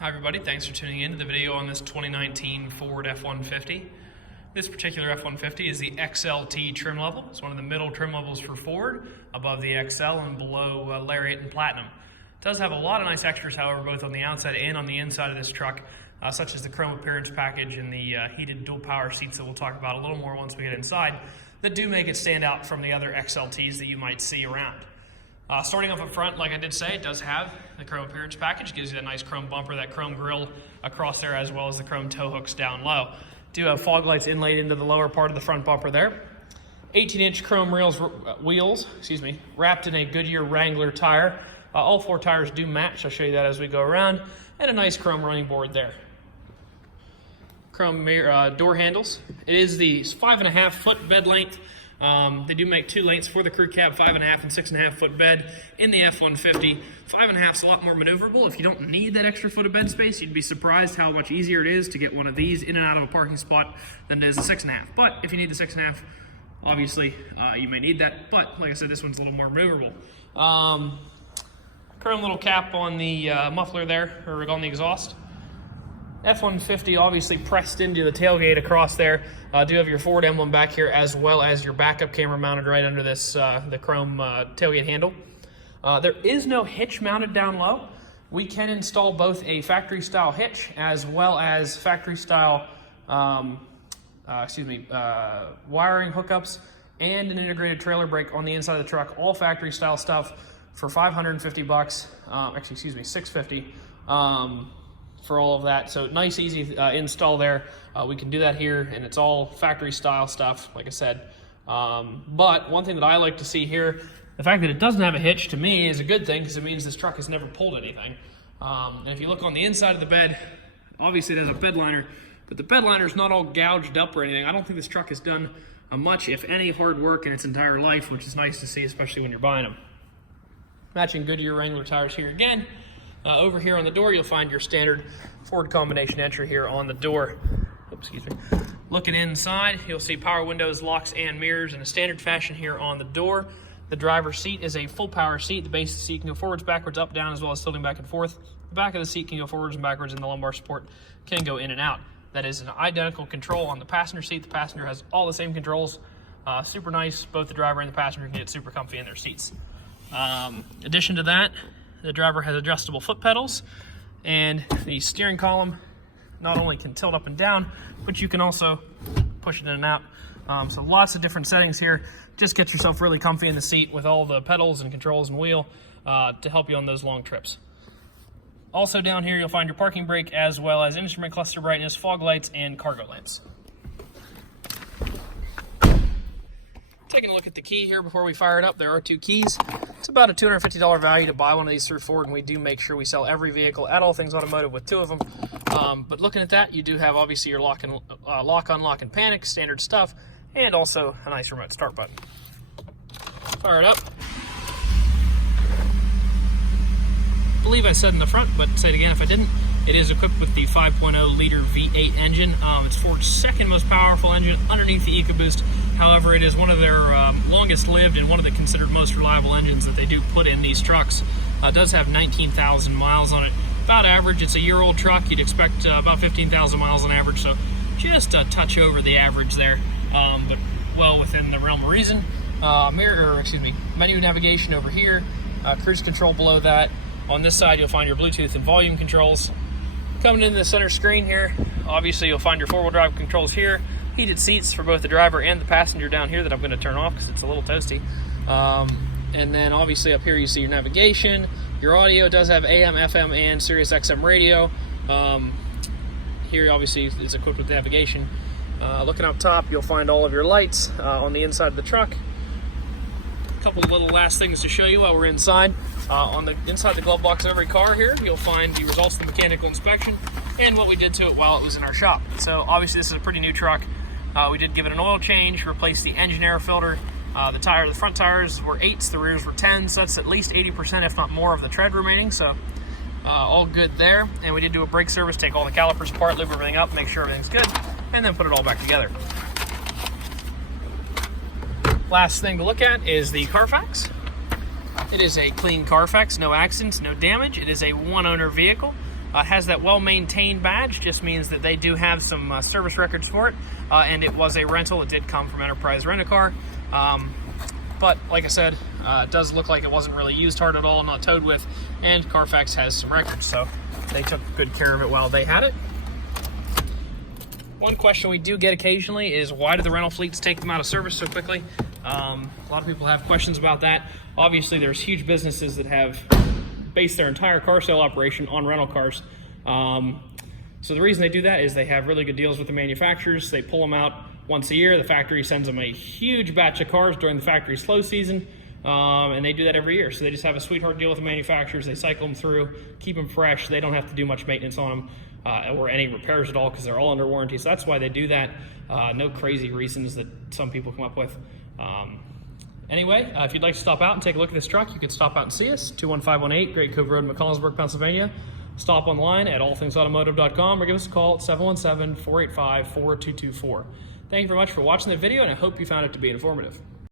Hi everybody, thanks for tuning in to the video on this 2019 Ford F-150. This particular F-150 is the XLT trim level. It's one of the middle trim levels for Ford, above the XL and below Lariat and Platinum. It does have a lot of nice extras, however, both on the outside and on the inside of this truck, such as the chrome appearance package and the heated dual power seats that we'll talk about a little more once we get inside, that do make it stand out from the other XLTs that you might see around. Starting off up front, like I did say, it does have the chrome appearance package. Gives you that nice chrome bumper, that chrome grille across there, as well as the chrome tow hooks down low. Do have fog lights inlaid into the lower part of the front bumper there. 18-inch chrome wheels, wrapped in a Goodyear Wrangler tire. All four tires do match. I'll show you that as we go around. And a nice chrome running board there. Chrome door handles. It is the 5.5 foot bed length. They do make two lengths for the crew cab, 5.5 and 6.5 foot bed in the F-150. 5.5 is a lot more maneuverable. If you don't need that extra foot of bed space, you'd be surprised how much easier it is to get one of these in and out of a parking spot than it is a 6.5. But if you need the 6.5, obviously you may need that. But like I said, this one's a little more maneuverable. Chrome little cap on the muffler there, or on the exhaust. F-150 obviously pressed into the tailgate across there. Do have your Ford emblem back here, as well as your backup camera mounted right under this the chrome tailgate handle. There is no hitch mounted down low. We can install both a factory style hitch as well as factory style wiring hookups and an integrated trailer brake on the inside of the truck. All factory style stuff for $550. $650. For all of that. So nice, easy install there. We can do that here, and it's all factory style stuff, like I said. But one thing that I like to see here, the fact that it doesn't have a hitch, to me is a good thing, because it means this truck has never pulled anything. And if you look on the inside of the bed, obviously it has a bed liner, but the bed liner is not all gouged up or anything. I don't think this truck has done much, if any, hard work in its entire life, which is nice to see, especially when you're buying them. Matching Goodyear Wrangler tires here again. Over here on the door, you'll find your standard Ford combination entry here on the door. Oops, excuse me. Looking inside, you'll see power windows, locks, and mirrors in a standard fashion here on the door. The driver's seat is a full power seat. The base of the seat can go forwards, backwards, up, down, as well as tilting back and forth. The back of the seat can go forwards and backwards, and the lumbar support can go in and out. That is an identical control on the passenger seat. The passenger has all the same controls. Super nice. Both the driver and the passenger can get super comfy in their seats. Addition to that, the driver has adjustable foot pedals, and the steering column not only can tilt up and down, but you can also push it in and out. So lots of different settings here. Just get yourself really comfy in the seat with all the pedals and controls and wheel to help you on those long trips. Also down here, you'll find your parking brake, as well as instrument cluster brightness, fog lights, and cargo lamps. Taking a look at the key here before we fire it up, there are two keys. It's about a $250 value to buy one of these through Ford, and we do make sure we sell every vehicle at All Things Automotive with two of them. But looking at that, you do have obviously your lock, unlock, and panic, standard stuff, and also a nice remote start button. Fire it up. I believe I said in the front, but say it again if I didn't. It is equipped with the 5.0 liter V8 engine. It's Ford's second most powerful engine underneath the EcoBoost. However, it is one of their longest lived and one of the considered most reliable engines that they do put in these trucks. It does have 19,000 miles on it. About average, it's a year-old truck. You'd expect about 15,000 miles on average, so just a touch over the average there, but well within the realm of reason. Menu navigation over here, cruise control below that. On this side, you'll find your Bluetooth and volume controls. Coming into the center screen here, obviously you'll find your four-wheel drive controls here, heated seats for both the driver and the passenger down here that I'm going to turn off because it's a little toasty. And then obviously up here you see your navigation. Your audio does have AM, FM, and Sirius XM radio. Here obviously is equipped with navigation. Looking up top, you'll find all of your lights on the inside of the truck. A couple of little last things to show you while we're inside. On the inside the glove box of every car here, you'll find the results of the mechanical inspection and what we did to it while it was in our shop. So obviously this is a pretty new truck. We did give it an oil change, replaced the engine air filter. The front tires were 8s, the rears were 10s, so that's at least 80%, if not more, of the tread remaining. So all good there. And we did do a brake service, take all the calipers apart, lube everything up, make sure everything's good, and then put it all back together. Last thing to look at is the CARFAX. It is a clean CARFAX, no accidents, no damage. It is a one-owner vehicle. has that well-maintained badge. Just means that they do have some service records for it, and it was a rental. It did come from Enterprise Rent-A-Car, but like I said, it does look like it wasn't really used hard at all, not towed with, and CARFAX has some records, so they took good care of it while they had it. One question we do get occasionally is, why do the rental fleets take them out of service so quickly? A lot of people have questions about that. Obviously, there's huge businesses that have based their entire car sale operation on rental cars. So the reason they do that is they have really good deals with the manufacturers. They pull them out once a year. The factory sends them a huge batch of cars during the factory slow season, and they do that every year. So they just have a sweetheart deal with the manufacturers. They cycle them through, keep them fresh. They don't have to do much maintenance on them or any repairs at all, because they're all under warranty. So that's why they do that. No crazy reasons that some people come up with. Anyway, if you'd like to stop out and take a look at this truck, you can stop out and see us, 21518 Great Cove Road, McConnellsburg, Pennsylvania. Stop online at allthingsautomotive.com or give us a call at 717-485-4224. Thank you very much for watching the video, and I hope you found it to be informative.